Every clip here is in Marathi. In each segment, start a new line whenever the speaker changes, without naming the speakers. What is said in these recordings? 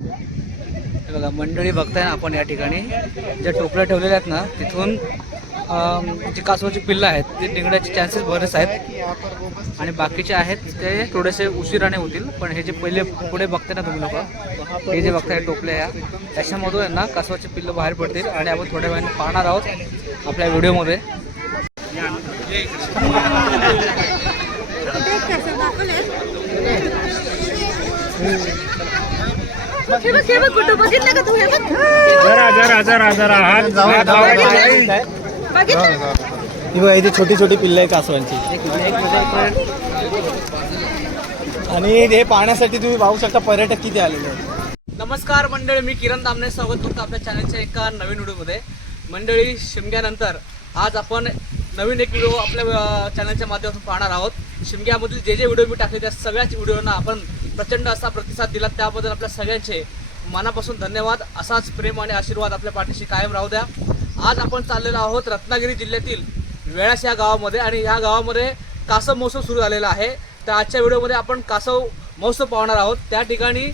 बघा मंडळी बघताय ना आपण या ठिकाणी. ज्या टोपल्या ठेवलेल्या आहेत ना तिथून जी कासवाची पिल्लं आहेत ते निघण्याचे चान्सेस बरेच आहेत. आणि बाकीचे आहेत ते थोडेसे उशिराने होतील. पण हे जे पहिले पुढे बघताय ना तुम्ही लोक हे जे बघताय टोपल्या या त्याच्यामधून आहे ना कासवाची पिल्लं बाहेर पडतील. आणि आपण थोड्या वेळाने पाहणार आहोत आपल्या व्हिडिओमध्ये.
हे बघ, हे बघ, कुठं? बघितलं का तू? हे बघ.
जरा जरा जरा जरा. हात हात लावायचे.
बघितलं?
ही बघा इथे छोटी छोटी पिल्लं आहे कासवांची. आणि हे पाहण्यासाठी तुम्ही पाहू शकता पर्यटक किती आलेले आहेत.
नमस्कार मंडळी मी किरण दामने स्वागत करतो आपल्या चॅनलच्या एका नवीन व्हिडिओमध्ये. मंडळी शिमग्यानंतर आज आपण नवीन एक व्हिडिओ आपल्या अं, चॅनलच्या माध्यमातून पाहणार आहोत. शिमग्यामधील जे जे व्हिडिओ मी टाकले त्या सगळ्याच व्हिडिओना आपण प्रचंड असा प्रतिसाद दिला त्याबद्दल आपल्या सगळ्यांचे मनापासून धन्यवाद. असाच प्रेम आणि आशीर्वाद आपल्या पाठीशी कायम राहू द्या. आज आपण चाललेलो आहोत रत्नागिरी जिल्ह्यातील वेळास या गावामध्ये आणि या गावामध्ये कासव महोत्सव सुरू झालेला आहे. तर आजच्या व्हिडिओमध्ये आपण कासव महोत्सव पाहणार आहोत. त्या ठिकाणी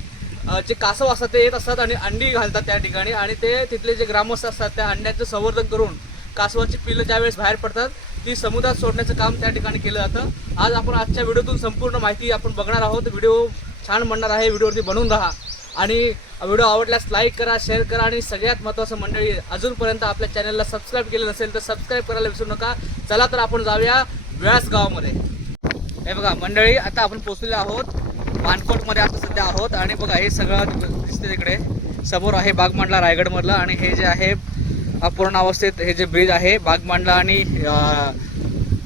जे कासव असतात ते येत असतात आणि अंडी घालतात त्या ठिकाणी आणि ते तिथले जे ग्रामस्थ असतात त्या अंड्याचं संवर्धन करून कासवाची पिल्लं ज्यावेळेस बाहेर पडतात ती समुद्रात सोडण्याचं काम त्या ठिकाणी केलं जातं. आज आपण आजच्या व्हिडिओतून संपूर्ण माहिती आपण बघणार आहोत. व्हिडिओ छान म्हणणार आहे. व्हिडिओवरती बनवून राहा. आणि व्हिडिओ आवडल्यास लाईक करा शेअर करा आणि सगळ्यात महत्त्वाचं मंडळी अजूनपर्यंत आपल्या चॅनलला सबस्क्राईब केलं नसेल तर सबस्क्राईब करायला विसरू नका. चला तर आपण जाऊया व्यास गावामध्ये हे बघा मंडळी आता आपण पोचलेलो आहोत. मानकोटमध्ये आता सध्या आहोत. आणि बघा हे सगळं दिसते तिकडे. समोर आहे बागमांडला रायगडमधलं. आणि हे जे आहे अपूर्ण अवस्थेत हे जे ब्रिज आहे बागमांडला आणि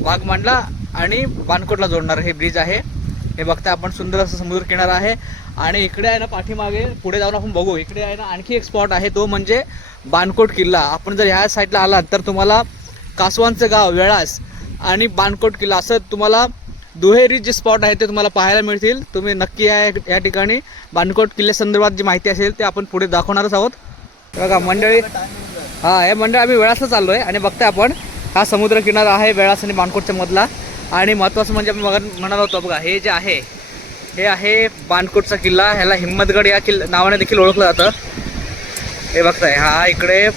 बागमांडला आणि बानकोटला जोडणारं हे ब्रिज आहे. हे बघता आपण सुंदर असं समुद्र किनारा आहे. आणि इकडे आहे ना पाठीमागे पुढे जाऊन आपण बघू. इकडे आहे ना आणखी एक स्पॉट आहे तो म्हणजे बानकोट किल्ला. आपण जर ह्या साईडला आलात तर तुम्हाला कासवांचं गाव वेळास आणि बानकोट किल्ला असं तुम्हाला दुहेरी जे स्पॉट आहे ते तुम्हाला पाहायला मिळतील. तुम्ही नक्की या या ठिकाणी बानकोट किल्ल्यासंदर्भात जी माहिती असेल ते आपण पुढे दाखवणारच आहोत. बघा मंडळी हा हे मंडळ आम्ही वेळासला चाललो आहे आणि बघताय आपण हा समुद्र किनारा आहे वेळास आणि बाणकोटच्या मधला. आणि महत्त्वाचं म्हणजे आपण मग म्हणाल होतो बघा हे जे आहे हे आहे बाणकोटचा किल्ला. ह्याला हिम्मतगड या किल्ला नावाने देखील ओळखलं जातं. हे बघताय हा इकडे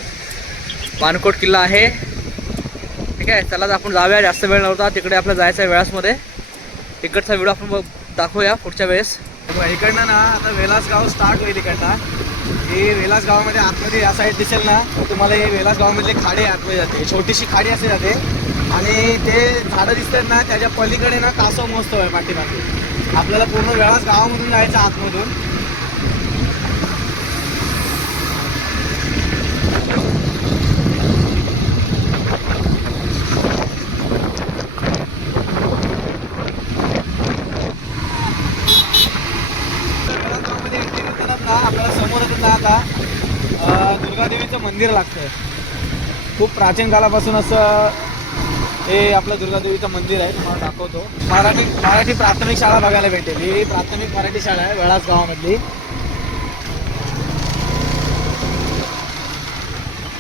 बाणकोट किल्ला आहे. ठीक आहे चला आपण जाऊया. जास्त वेळ नव्हता तिकडे आपलं जायचं आहे वेळासमध्ये. तिकडचा व्हिडिओ आपण बघ- दाखवूया पुढच्या वेळेस.
इकडनं ना आता वेलास गाव स्टार्ट होईल इकडनं. हे वेलास गावामध्ये आतमध्ये या साईड दिसेल ना तर तुम्हाला हे वेलास गावामधले खाडे आतमध्ये जाते. छोटीशी खाडी असे जाते. आणि ते झाडं दिसतात ना त्याच्या पलीकडे ना कासव महोत्सव आहे पाठीमागे. आपल्याला पूर्ण वेळास गावामधून जायचं आतमधून वेळास गावामध्ये entry करताना ना आपल्याला समोरच ना आता अं, दुर्गादेवीचं मंदिर लागतं खूप प्राचीन काळापासून असं हे आपलं दुर्गादेवीचं मंदिर आहे तुम्हाला दाखवतो. मराठी मराठी प्राथमिक शाळा बघायला भेटेल. ही प्राथमिक मराठी शाळा आहे वेळास गावामधली.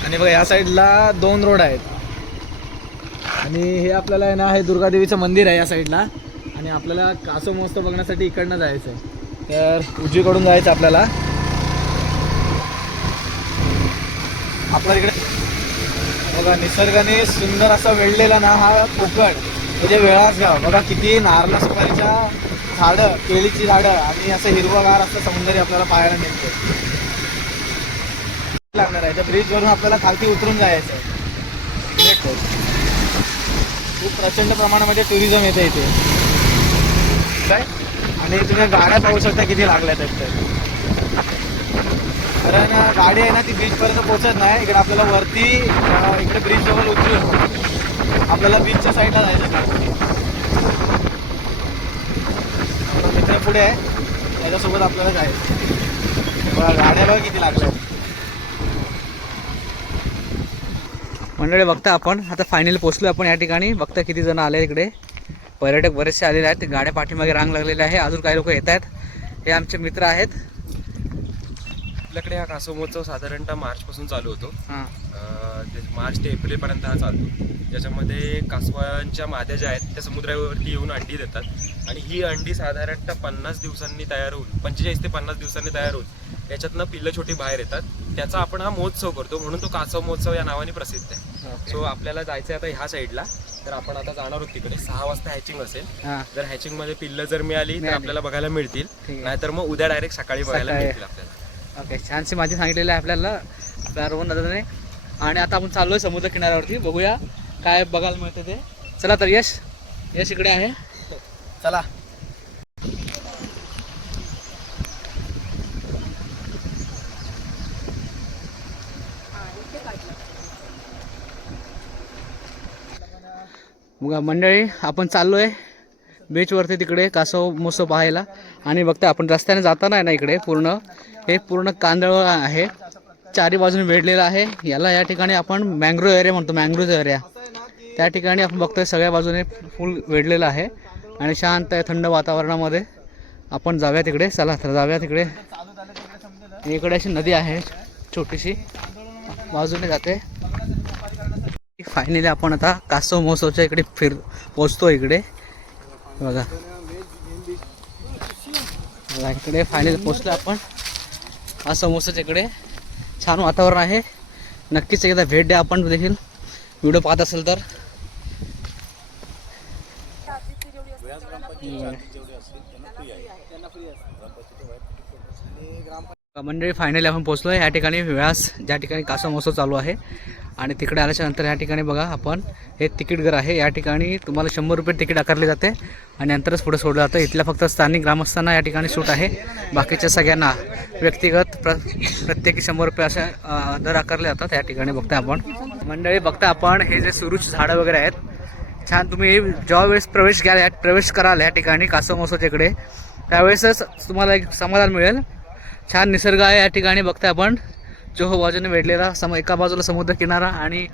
आणि बघा या साईडला दोन रोड आहेत. आणि हे आपल्याला आहे ना हे दुर्गादेवीचं मंदिर आहे या साईडला. आणि आपल्याला कासव महोत्सव बघण्यासाठी इकडनं जायचं आहे तर उजवीकडून जायचं आपल्याला. आपल्या इकडे. बघा निसर्गाने सुंदर असा वेढलेला ना हा कोकण म्हणजे वेळाच गाव बघा किती नारळा सुपारीच्या झाडं केळीची झाडं आणि असं हिरवगार असं सौंदर्य आपल्याला पाहायला मिळतं लागणार आहे. त्या ब्रिजवरून आपल्याला खालती उतरून जायचं आहे खूप प्रचंड प्रमाणामध्ये टुरिझम येते इथे. काय? आणि तुम्ही गाड्या पाहू शकता किती लागल्या आहेत तर कारण गाडी आहे ना ती बीचपर्यंत पोहोचत नाही. इकडे आपल्याला वरती इकडे ब्रिज जवळ उतरून आपल्याला बीचच्या साईडला जायचं आहे. मित्र पुढे आहे. त्याच्यासोबत आपल्याला जायचं गाड्या बघा किती लागल्या
मंडळी बघता आपण. आता फायनली पोचलो आपण या ठिकाणी. बघता किती जण आले इकडे. पर्यटक बरेचसे आलेले आहेत. गाड्या पाठीमागे रांग लागलेले आहे. अजून काही लोक येत आहेत हे आमचे मित्र आहेत.
आपल्याकडे हा कासव महोत्सव साधारणतः मार्चपासून चालू होतो.
हां.
अं, ते मार्च ते एप्रिलपर्यंत हा चालतो. ज्याच्यामध्ये कासवांच्या माद्या ज्या आहेत त्या समुद्रावरती येऊन अंडी देतात. आणि ही अंडी साधारणतः पन्नास दिवसांनी तयार होऊन पंचेचाळीस ते पन्नास दिवसांनी तयार होऊन याच्यातनं पिल्लं छोटी बाहेर येतात. त्याचा आपण हा महोत्सव करतो म्हणून तो कासव महोत्सव या नावाने प्रसिद्ध आहे. सो आपल्याला जायचं आहे आता ह्या साईडला. तर आपण आता जाणार आहोत तिकडे. सहा वाजता हॅचिंग असेल.
हा.
जर हॅचिंगमध्ये पिल्लं जर मिळाली तर
मिळाली.
आपल्याला बघायला मिळतील.
ठीक आहे.
नाहीतर मग उद्या डायरेक्ट सकाळी बघायला
सकाळी.
मिळतील आपल्याला.
ओके छानशी माहिती सांगितलेली आहे आपल्याला. आपल्या रोहन दादाने. आणि आता आपण चाललोय समुद्र किनाऱ्यावरती बघूया काय बघायला मिळतं ते. चला तर यश. यश इकडे आहे.
चला.
बघा मंडळी आपण चाललोय. बीचवरती तिकडे कासव मोसं पाहायला. आणि बघता आपण रस्त्याने जाताना आहे ना इकडे पूर्ण. हे पूर्ण कांदळ आहे. चारी बाजूने वेढलेलं आहे. याला या ठिकाणी आपण मँग्रोव्ह एरिया म्हणतो. मँग्रोव एरिया त्या ठिकाणी आपण बघतोय सगळ्या बाजूने फुल वेढलेलं आहे. आणि शांत आहे थंड वातावरणामध्ये. आपण जाऊया तिकडे. चला तर जाऊया तिकडे. इकडे अशी नदी आहे. छोटीशी. बाजूने जाते. फायनली आपण आता कासव महोत्सवच्या इकडे फिर पोचतो इकडे. बघा. बघा इकडे फायनल पोचलो आपण. हा समोसाच्या इकडे छान वातावरण आहे. नक्कीच एकदा भेट द्या आपण देखील. व्हिडिओ पाहत असेल तर. मंडळी फायनली आपण पोचलो आहे या ठिकाणी व्यास ज्या ठिकाणी कासा महोत्सव चालू आहे. आणि तिकडे आल्याच्यानंतर या ठिकाणी बघा आपण हे तिकीट घर आहे. या ठिकाणी तुम्हाला शंभर रुपये तिकीट आकारले जाते आणि नंतरच पुढे सोडलं जातं. इथल्या फक्त स्थानिक ग्रामस्थांना या ठिकाणी सूट आहे. बाकीच्या सगळ्यांना व्यक्तिगत प्र प्रत्येकी शंभर रुपये असे दर आकारले जातात. या ठिकाणी बघता आपण. मंडळी बघता आपण हे जे सुरूच झाडं वगैरे आहेत. छान तुम्ही ज्या वेळेस प्रवेश घ्याल प्रवेश कराल या ठिकाणी कासव महोत्सवाच्या इकडे त्यावेळेसच तुम्हाला एक समाधान मिळेल. छान निसर्ग आहे या ठिकाणी बघता आपण. चोहो बाजूने वेढलेला सम एका बाजूला समुद्र किनारा आणि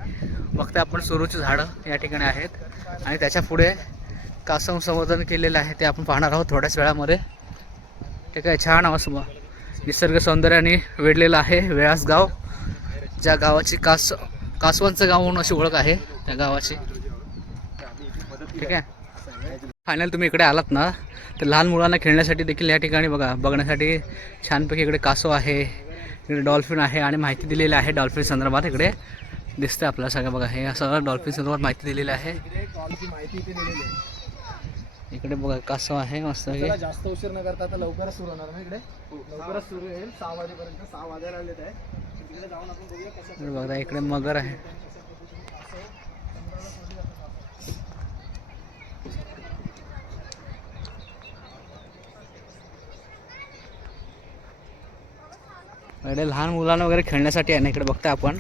बघता आपण सुरूची झाडं या ठिकाणी आहेत. आणि त्याच्या पुढे कासम संवर्धन केलेलं आहे ते आपण पाहणार आहोत थोड्याच वेळामध्ये. ते काय छान असं निसर्ग सौंदर्याने वेढलेलं आहे वेळासगाव ज्या गावाची कास कासवांचं गाव म्हणून अशी ओळख आहे त्या गावाची. ठीक आहे. फायनल तुम्ही इकडे आलात ना तर लहान मुलांना खेळण्यासाठी देखील या ठिकाणी बघा. बघण्यासाठी छानपैकी इकडे कासव आहे. इकडे डॉल्फिन आहे आणि माहिती दिलेली आहे डॉल्फिन संदर्भात इकडे. दिसते आपल्याला सगळं बघा. हे असं डॉल्फिन संदर्भात माहिती दिलेली आहे. इकडे बघा कासव आहे मस्त
जास्त उशीर न करता आता लवकरच सुरू होणार ना इकडे? लवकरच सुरू होईल सहा वाजेपर्यंत सहा वाजायला आलेत आहे तिकडे जाऊन आपण बघूया कसं
बघा इकडे मगर आहे. इकडे लहान मुलांना वगैरे खेळण्यासाठी आहे ना इकडे बघता आपण.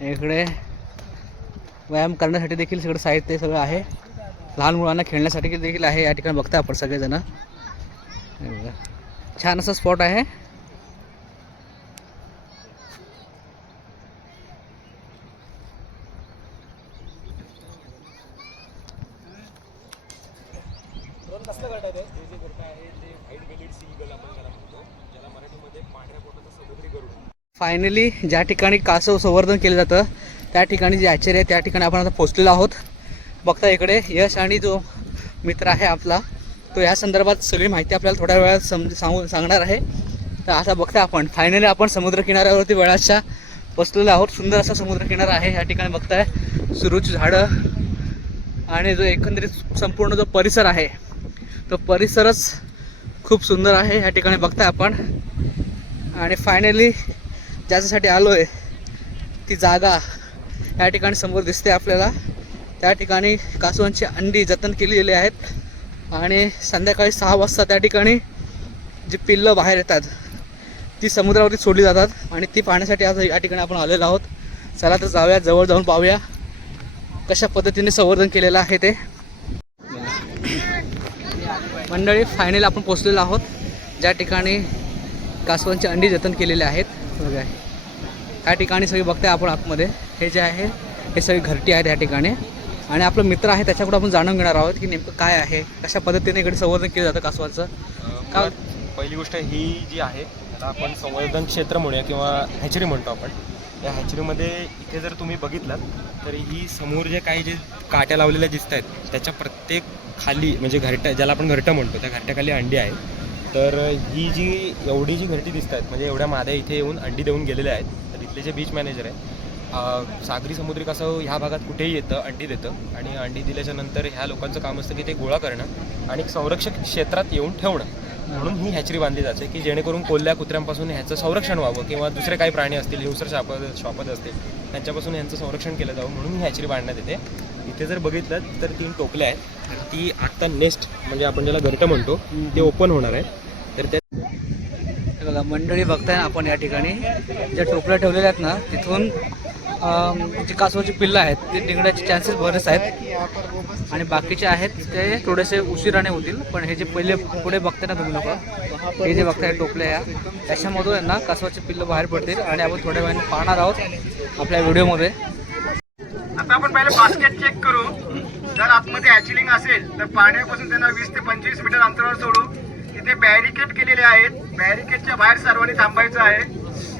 इकडे व्यायाम करण्यासाठी देखील सगळं साहित्य सगळं आहे. लहान मुलांना खेळण्यासाठी देखील आहे या ठिकाणी बघता आपण सगळेजण. छान असा स्पॉट आहे. फायनली ज्या ठिकाणी कासव संवर्धन केलं जातं त्या ठिकाणी जे आश्चर्य आहे त्या ठिकाणी आपण आता पोचलेलो आहोत. बघता इकडे यश आणि जो मित्र आहे आपला तो या संदर्भात सगळी माहिती आपल्याला थोड्या वेळात सम सांगू सांगणार आहे. तर आता बघता आपण फायनली आपण समुद्र किनाऱ्यावरती वेळाच्या बसलेलो आहोत. सुंदर असा समुद्रकिनारा आहे या ठिकाणी बघताय. सुरूची झाडं आणि जो एकंदरीत संपूर्ण जो परिसर आहे तो परिसरच खूप सुंदर आहे या ठिकाणी बघताय आपण. आणि फायनली ज्याच्यासाठी आलो आहे ती जागा या ठिकाणी समोर दिसते आपल्याला. त्या ठिकाणी कासवांची अंडी जतन केलेली आहेत आणि संध्याकाळी सहा वाजता त्या ठिकाणी जी पिल्लं बाहेर येतात ती समुद्रावरती सोडली जातात आणि ती पाहण्यासाठी आज या ठिकाणी आपण आलेलो आहोत. चला तर जाऊया जवळ जाऊन पाहूया कशा पद्धतीने संवर्धन केलेलं आहे ते. मंडळी फायनल आपण पोचलेलो आहोत. ज्या ठिकाणी कासवांची अंडी जतन केलेली आहेत. बघा. ह्या ठिकाणी सगळी बघताय आपण आतमध्ये. हे जे आहे हे सगळी घरटी आहेत ह्या ठिकाणी. आणि आपला मित्र आहे त्याच्याकडे आपण जाणून घेणार आहोत की नेमकं काय आहे कशा पद्धतीने इकडे संवर्धन केलं जातं कासवाचं. का
पहिली गोष्ट ही जी आहे त्याला आपण संवर्धन क्षेत्र म्हणूया किंवा हॅचरी म्हणतो आपण. या हॅचरीमध्ये इथे जर तुम्ही बघितलात तर ही समोर जे काही जे काट्या लावलेल्या दिसत आहेत त्याच्या प्रत्येक खाली म्हणजे घरट्या ज्याला आपण घरटं म्हणतो त्या घरट्याखाली अंडी आहेत. तर ही जी एवढी जी घरटी दिसत आहेत म्हणजे एवढ्या माद्या इथे येऊन अंडी देऊन गेलेल्या आहेत तर इथले जे बीच मॅनेजर आहे सागरी समुद्री कसं ह्या भागात कुठेही येतं अंडी देतं. आणि अंडी दिल्याच्या नंतर ह्या लोकांचं काम असतं की ते गोळा करणं आणि संरक्षक क्षेत्रात येऊन ठेवणं. म्हणून ही हॅचरी बांधली जाते की जेणेकरून कोल्ह्या कुत्र्यांपासून ह्याचं संरक्षण व्हावं किंवा दुसरे काही प्राणी असतील हिंसर शापद शापद असतील त्यांच्यापासून यांचं संरक्षण केलं जावं म्हणून ही हॅचरी बांधण्यात येते. इथे जर बघितलं तर तीन टोपल्या आहेत. ती आत्ता नेस्ट म्हणजे आपण ज्याला घरटं म्हणतो ते ओपन होणार आहे. तर त्या
बघा मंडळी बघताय ना आपण या ठिकाणी. ज्या टोपल्या ठेवलेल्या आहेत ना तिथून जी कासवाची पिल्लं आहेत ते निघण्याचे चान्सेस बरेच आहेत. आणि बाकीचे आहेत ते थोडेसे उशिराने होतील पण हे जे पहिले पुढे बघताय ना तुम्ही लोक हे जे बघताय टोपल्या या त्याच्यामधून आहे ना कासवाची पिल्लं बाहेर पडतील आणि आपण थोड्या वेळाने पाहणार आहोत आपल्या व्हिडिओमध्ये.
आता आपण पहिले बास्केट चेक करू. जर आतमध्ये असेल तर पाण्यापासून त्यांना वीस ते पंचवीस मीटर अंतरावर सोडू. तिथे बॅरिकेड केलेले आहेत. बॅरिकेडच्या बाहेर सर्वांनी थांबायचं आहे.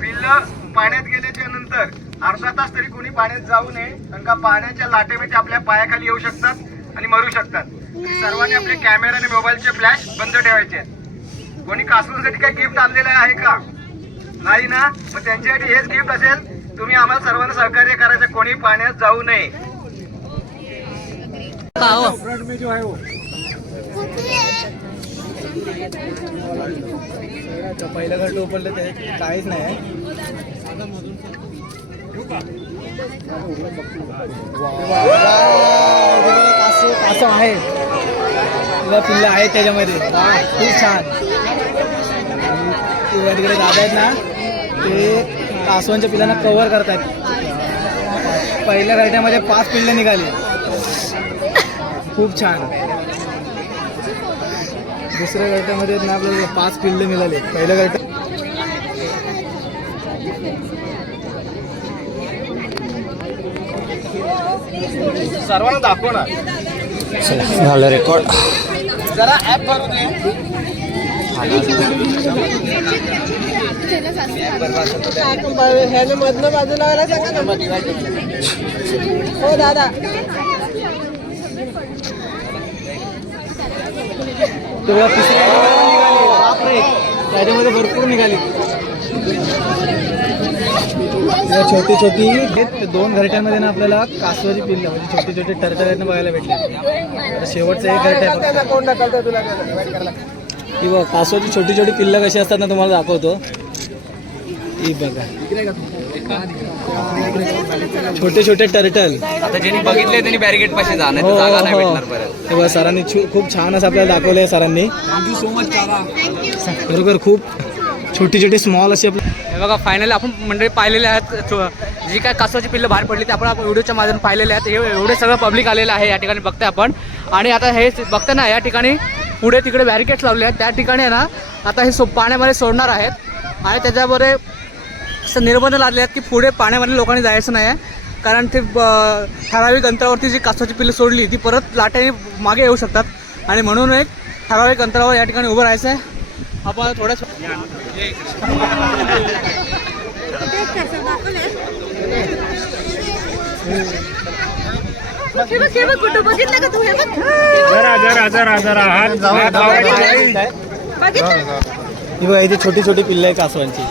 पिल्लं पाण्यात गेल्याच्यानंतर अर्धा तास तरी कोणी पाण्यात जाऊ नये. कारण का पाण्याच्या लाटेमध्ये आपल्या पायाखाली येऊ शकतात आणि मरू शकतात. तरी सर्वांनी आपले कॅमेरा आणि मोबाईलचे फ्लॅश बंद ठेवायचे आहेत. कोणी कासवासाठी काही गिफ्ट आणलेलं आहे का? नाही ना? मग त्यांच्यासाठी हेच गिफ्ट असेल तुम्ही आम्हाला सर्वांना सहकार्य करायचं. कोणी पाण्यात जाऊ नये.
पहिलं घर टोपलं ते काहीच नाही असं आहे. तुला पिल्लं आहेत त्याच्यामध्ये. खूप छान. ते तिकडे दादा आहेत ना ते कासवांच्या पिल्लांना कव्हर करतात पहिल्या घरट्यामध्ये पाच पिल्लं निघाली. खूप छान. दुसऱ्या गटामध्ये ना आपल्याला पाच पिल्ले मिळाले. पहिल्या गट
सर्वांना दाखव ना.
झालं रेकॉर्ड
जरा ऍप भरू दे.
मधनं बाजूला सांगा ना. हो दादा.
तेव्हा तिसऱ्या निघाली. बापरे. त्याच्यामध्ये भरपूर निघाली. छोटी छोटी दोन घरट्यांमध्ये ना आपल्याला कासवाची पिल्लं म्हणजे छोटे छोटे टरटऱ्यांना बघायला भेटले. शेवटचं एक घरट आहे ही बघ कासवाची छोटी छोटी पिल्लं कशी असतात ना तुम्हाला दाखवतो. ही बघा. छोटे छोटे टर्टल
आता ज्यांनी बघितले त्यांनी बॅरिकेड पाशी जा नाही
हो,
जागा नाही
हो.
भेटणार परत
सरांनी छू- खूप छान असं आपल्याला दाखवलं आहे सरांनी. बरोबर खूप छोटी छोटी स्मॉल अशी आपली
हे बघा फायनली आपण मंडळी पाहिलेले आहेत जी काय कासवाची पिल्लं बाहेर पडली ते आपण आपण व्हिडिओच्या माध्यमातून पाहिलेले आहेत. हे एवढे सगळं पब्लिक आलेलं आहे या ठिकाणी बघताय आपण. आणि आता हे बघताय ना या ठिकाणी पुढे तिकडे बॅरिकेड्स लावले आहेत. त्या ठिकाणी आहे ना आता हे सो पाण्यामध्ये सोडणार आहेत. आणि त्याच्यावर असं निर्बंध लादले आहेत की पुढे पाण्यामध्ये लोकांनी जायचं नाही आहे. कारण ते ठराविक अंतरावरती जी कासवाची पिल्लं सोडली ती परत लाटेने मागे येऊ शकतात. आणि म्हणून एक ठराविक अंतरावर या ठिकाणी उभं राहायचं आहे. आपण थोड्याच
बघ बघ कुठं बघितलं का तू बघ
जरा जरा जरा जरा हात
बघितलं?
ही बघा इथे छोटी छोटी पिल्लं आहे कासवांची.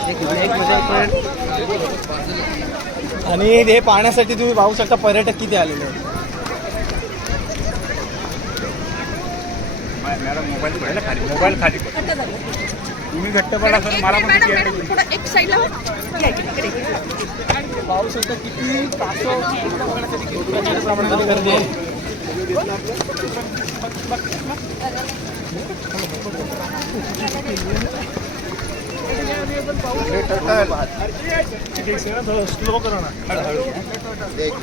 आणि हे पाहण्यासाठी तुम्ही पाहू शकता पर्यटक किती आलेले आहेत.
मोबाईल खाली. तुम्ही घट्ट पडा सर मला पण
हो.
पाहू शकता किती कासव गर्दी आहे.
करो ना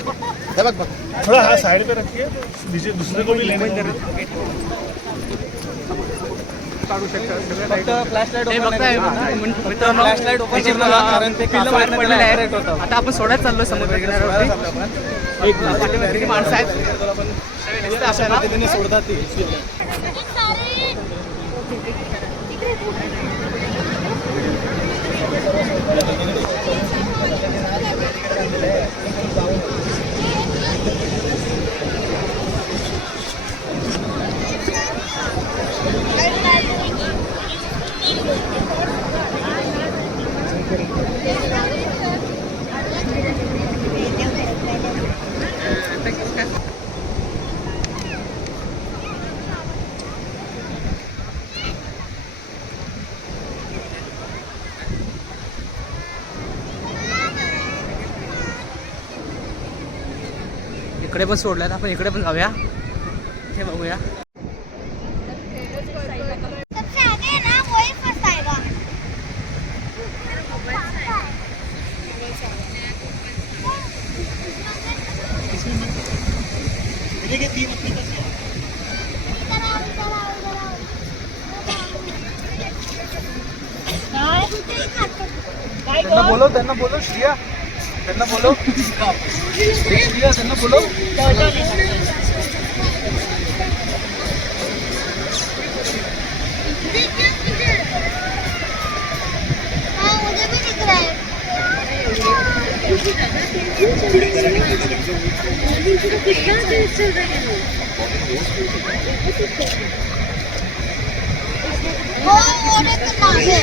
थोड़ा हाँ साइड पे रखिए नीचे दूसरे को भी लेने
हे बघताय मित्रांनो
Flashlight open
त्याची
करू
बघा,
नका, कारण ते
पिल्लं बाहेर
कासवांना
पडलेले
attract
आहेत
होतात.
आता आपण सोडायला चाललोय समुद्र किनाऱ्यावरती
एक
पाठीमागे किती माणसं आहेत सगळे दिसतंय
अशा
आपल्याला.
पद्धतीने सोडतात ती
इकडे पण सोडल्यात आपण इकडे पण जाऊया. हे बघूया.
सबसे आगे है ना वही फर्स्ट आएगा इधर आओ, इधर आओ, इधर आओ।
त्यांना बोलव त्यांना बोलव श्रिया. त्यांना बोलव. त्यांना बोलव.
देखिए मुझे हाँ है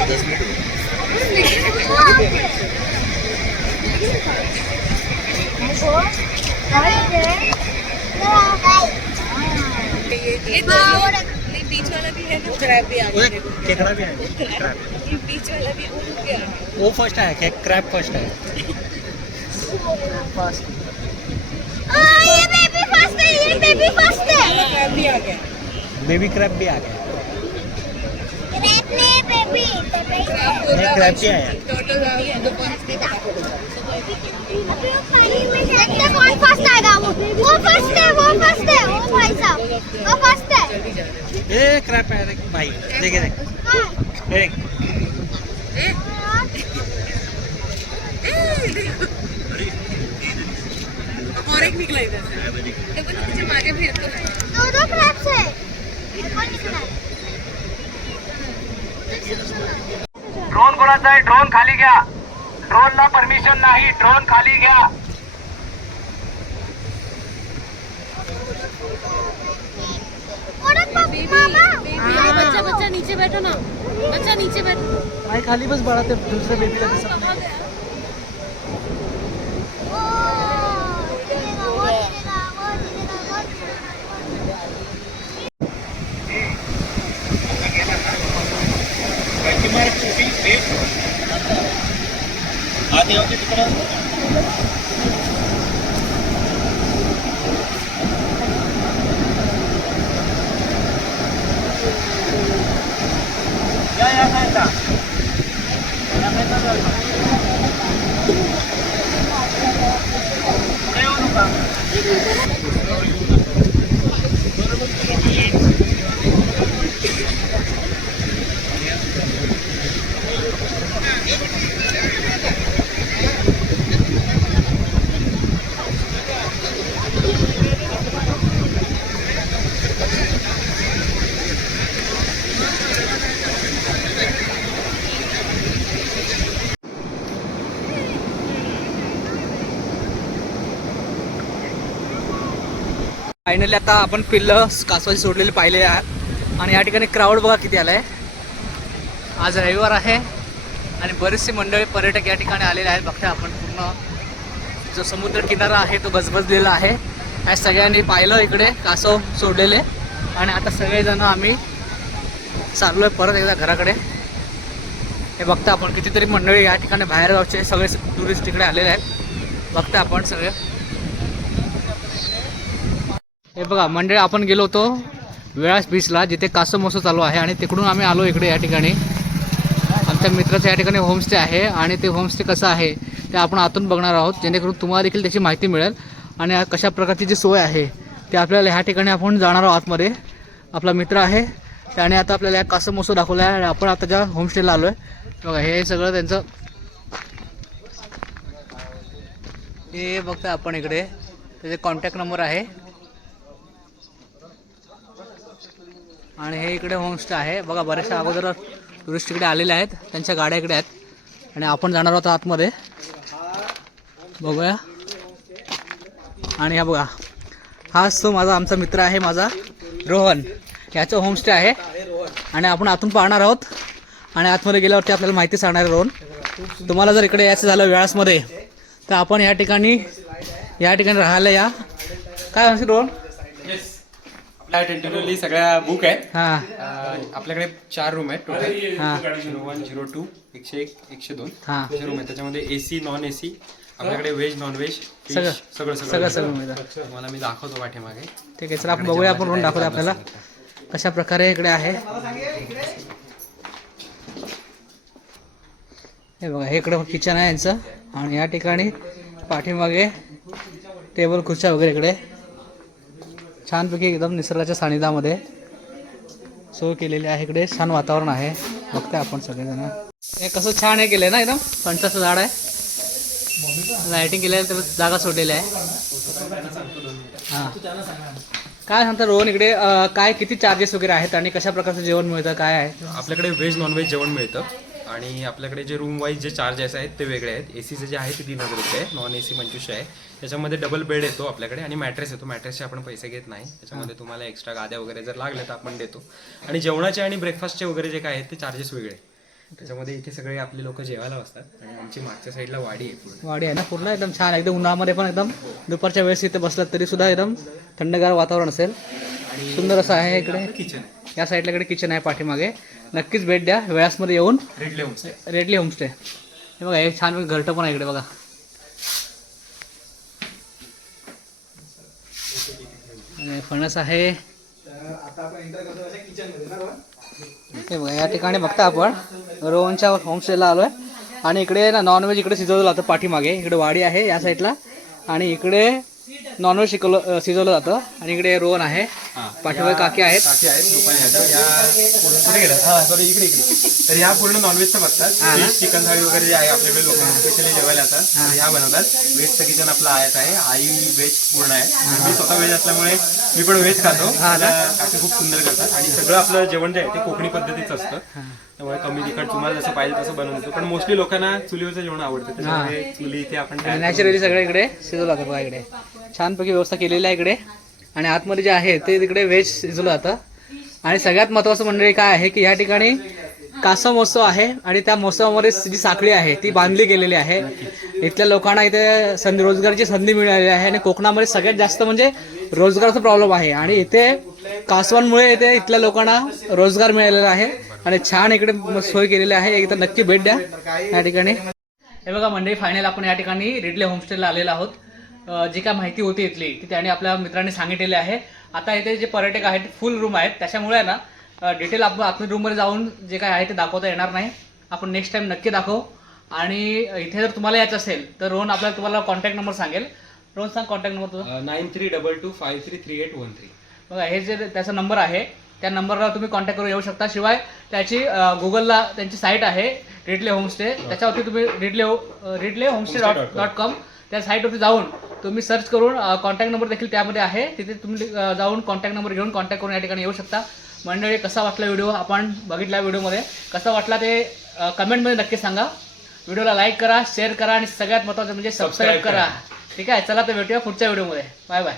वो वो देखो आगे
बीच वाला भी है ना क्रैब भी आ गया देखो
खेकडा भी आहे
ये बीच वाला भी उड़ गया
वो फर्स्ट आहे क्रॅप फर्स्ट आहे
ये बेबी फर्स्ट है ये बेबी फर्स्ट है।
क्रैब भी आ गया
बेबी क्रॅप भी आ गया।
क्रैप ने बेबी
नहीं,
तो
वो पानी में देखते कौन फ़र्स्ट आएगा वो वो फ़र्स्ट है। वो फ़र्स्ट है। वो भाई साहब वो फ़र्स्ट है।
ए क्रॅप आहे देख भाई देख देख
हाँ
देख
और एक निकला इधर से देखो ना तुझे मागे फिरतो
दो दो क्रैप्स है कौन निकला है
ड्रोन कोणाचा आहे? ड्रोन खाली घ्या. ड्रोनला परमिशन नाही. ड्रोन खाली घ्या.
बच्चा बच्चा नीचे बैठो ना. बच्चा नीचे बैठो.
काय खाली बस बाळा ते दुसऱ्या बेबीला que mora
aqui sem seco. Lá tem outro que mora Thank you.
Finally आता आपण पिल्लं कासवाची सोडलेले पाहिले आहेत आणि या ठिकाणी क्राऊड बघा किती आलाय. आज रविवार आहे. आणि बरेचसे मंडळी पर्यटक या ठिकाणी आलेले आहेत. बघता आपण पूर्ण जो समुद्र किनारा आहे तो गजबजलेला आहे. आणि सगळ्यांनी पाहिलं इकडे कासव सोडलेले. आणि आता सगळेजण आम्ही चाललोय परत एकदा घराकडे. हे बघता आपण कितीतरी मंडळी या ठिकाणी बाहेरगावचे सगळे टुरिस्ट इकडे आलेले आहेत. बघता आपण सगळे. हे बघा मंडळी आपण गेलो होतो वेळास बीचला जिथे कासव महोत्सव चालू आहे आणि तिकडून आम्ही आलो इकडे या ठिकाणी. आमच्या मित्राचं या ठिकाणी होमस्टे आहे आणि ते होमस्टे कसं आहे ते आपण आतून बघणार आहोत. जेणेकरून तुम्हाला देखील त्याची माहिती मिळेल आणि कशा प्रकारची जी सोय आहे ते आपल्याला ह्या ठिकाणी आपण जाणार आहोत आतमध्ये. आपला मित्र आहे त्याने आता आपल्याला या कासव महोत्सव दाखवला आहे आणि आपण आता ज्या होमस्टेला आलो आहे बघा हे सगळं त्यांचं हे बघता आपण इकडे. त्याचे कॉन्टॅक्ट नंबर आहे. आणि हे इकडे होमस्टे आहे. बघा बऱ्याचशा अगोदर टुरिस्ट इकडे आलेले आहेत. त्यांच्या गाड्या इकडे आहेत. आणि आपण जाणार आहोत आतमध्ये. बघूया. आणि ह्या बघा हाच तो माझा आमचा मित्र आहे माझा रोहन. ह्याचं होमस्टे आहे. आणि आपण आतून पाहणार आहोत. आणि आतमध्ये गेल्यावरती आपल्याला माहिती सांगणार आहे रोहन. तुम्हाला जर इकडे यायचं झालं वेळासमध्ये तर आपण या ठिकाणी या ठिकाणी राहायला या. काय म्हणते रोहन?
आपल्या टेंटिव्हली सगळ्या बुक आहेत.
हां.
अं, आपल्याकडे चार रूम आहेत टोटल
हां.
झिरो वन झिरो टू एकशे एक एकशे दोन.
हां.
असे रूम आहेत. त्याच्यामध्ये A C non A C आपल्याकडे व्हेज नॉन व्हेज
सगळं.
सगळं
सगळं सगळं मिळतं.
तुम्हाला मी दाखवतो पाठीमागे.
ठीक आहे चला आपण बघूया आपण रोड दाखवतो आपल्याला. कशा प्रकारे इकडे आहे. हे बघा हे इकडे किचन आहे यांचं. आणि या ठिकाणी पाठीमागे टेबल खुर्च्या वगैरे इकडे. छानपैकी एकदम निसर्गाच्या सानिध्यामध्ये सोय केलेली आहे इकडे. छान वातावरण आहे. बघताय आपण सगळेजण. हे कसं छान हे केलंय ना एकदम? फणसाचं झाड आहे. लायटिंग केलेलं तर जागा सोडलेली आहे. हां. काय सांगता रोहन इकडे काय किती चार्जेस वगैरे आहेत आणि कशा प्रकारचं जेवण मिळतं काय आहे?
आपल्याकडे व्हेज नॉन व्हेज जेवण मिळतं. आणि आपल्याकडे जे रूम वाईज जे चार्जेस आहेत ते वेगळे आहेत. ए सीचे जे आहे ते तीन हजार रुपये नॉन ए सी पंचवीसशे आहे. त्याच्यामध्ये डबल बेड येतो आपल्याकडे आणि मॅट्रेस येतो. मॅट्रेसचे आपण पैसे घेत नाही. त्याच्यामध्ये तुम्हाला एक्स्ट्रा गाद्या वगैरे जर लागल्या तर आपण देतो. आणि जेवणाचे आणि ब्रेकफास्टचे वगैरे जे काय आहेत ते चार्जेस वेगळे. त्याच्यामध्ये इथे सगळे आपले लोक जेवायला बसतात. आणि आमची मागच्या साईडला वाडी आहे पूर्ण.
वाडी आहे ना पूर्ण? एकदम छान. आहे. एकदम उन्हामध्ये पण एकदम दुपारच्या वेळेस इथे बसलात तरी सुद्धा एकदम थंडगार वातावरण असेल. सुंदर असं आहे इकडे
किचन
या साईडला इकडे किचन आहे पाठीमागे. नक्कीच भेट द्या. वेळासमध्ये येऊन.
रेडले होमस्टे
रेडली होमस्टे हे बघा हे छान घरटं पण आहे इकडे बघा. फणस आहे. हे बघा या ठिकाणी बघता आपण. रोहनच्या होमस्टेला आलोय. आणि इकडे ना नॉनव्हेज इकडे शिजवलं जातं पाठीमागे. इकडे वाडी आहे या साईडला आणि इकडे नॉनव्हेज शिकवलं शिजवलं जातं. आणि इकडे रोहन आहे. पाठीमागे काकी आहेत.
काकी आहेत रुपाली यादव या पूर्ण कुठे गेल्या हा सॉरी इकडे इकडे. तर या पूर्ण नॉनव्हेजचं बघतात. चिकन थाळी वगैरे जे आहे आपल्याकडे लोक स्पेशली जेवायला येतात. तर ह्या बनवतात. व्हेजचं किचन आपलं आयात आहे. आई व्हेज पूर्ण आहे. मी स्वतः व्हेज असल्यामुळे मी पण व्हेज खातो. मला काकी खूप सुंदर करतात. आणि सगळं आपलं जेवण जे आहे ते कोकणी पद्धतीचं असतं. त्यामुळे कमी तिखट तुम्हाला जसं पाहिजे तसं बनवतो. पण मोस्टली लोकांना चुलीवरचं जेवण आवडतं. त्याच्यामुळे चुली इथे आपण
नॅचरली सगळं इकडे शिजवलं जातं बघा इकडे. छानपैकी व्यवस्था केलेली आहे इकडे. आणि आतमध्ये जे आहे ते तिकडे व्हेज शिजलं जातं. आणि सगळ्यात महत्त्वाचं मंडळी म्हणजे काय आहे की या ठिकाणी कासव महोत्सव आहे आणि त्या महोत्सवामध्ये जी साखळी आहे ती बांधली गेलेली आहे. इथल्या लोकांना इथे संधी रोजगाराची संधी मिळालेली आहे आणि कोकणामध्ये सगळ्यात जास्त म्हणजे रोजगाराचा प्रॉब्लेम आहे. आणि इथे कासवांमुळे इथे इथल्या लोकांना रोजगार मिळालेला आहे. आणि छान इकडे सोय केलेली आहे. एकदा नक्की भेट द्या या ठिकाणी. हे बघा मंडळी फायनल आपण या ठिकाणी रिडले होमस्टेला आलेलो आहोत. जी काय माहिती होती इथली ती त्याने आपल्या मित्रांनी सांगितलेली आहे. आता इथे जे पर्यटक आहेत फुल रूम आहेत. त्याच्यामुळे ना डिटेल आपण आतमध्ये रूममध्ये जाऊन जे काय आहे ते दाखवता येणार नाही. आपण नेक्स्ट टाइम नक्की दाखवू. आणि इथे जर तुम्हाला यायचं असेल तर रोहन आपल्याला तुम्हाला कॉन्टॅक्ट नंबर सांगेल. रोहन सांग कॉन्टॅक्ट नंबर तुझा.
Nine three double two five three three eight one three
बघा हे जे त्याचा नंबर आहे त्या नंबरला तुम्ही कॉन्टॅक्ट करून येऊ शकता. शिवाय त्याची गुगलला त्यांची साईट आहे रिडले होमस्टे त्याच्यावरती तुम्ही Ridley Ridley homestay dot dot com त्या साईटवरती जाऊन तुम्ही सर्च करून कॉन्टॅक्ट नंबर देखील त्यामध्ये आहे. तिथे तुम्ही जाऊन कॉन्टॅक्ट नंबर घेऊन कॉन्टॅक्ट करून या ठिकाणी येऊ शकता. मंडळी कसा वाटला व्हिडिओ आपण बघितला व्हिडिओमध्ये कसा वाटला ते कमेंटमध्ये नक्की सांगा. व्हिडिओला लाईक करा शेअर करा आणि सगळ्यात महत्त्वाचं म्हणजे सबस्क्राईब करा. ठीक आहे? चला तर भेटूया पुढच्या व्हिडिओमध्ये बाय बाय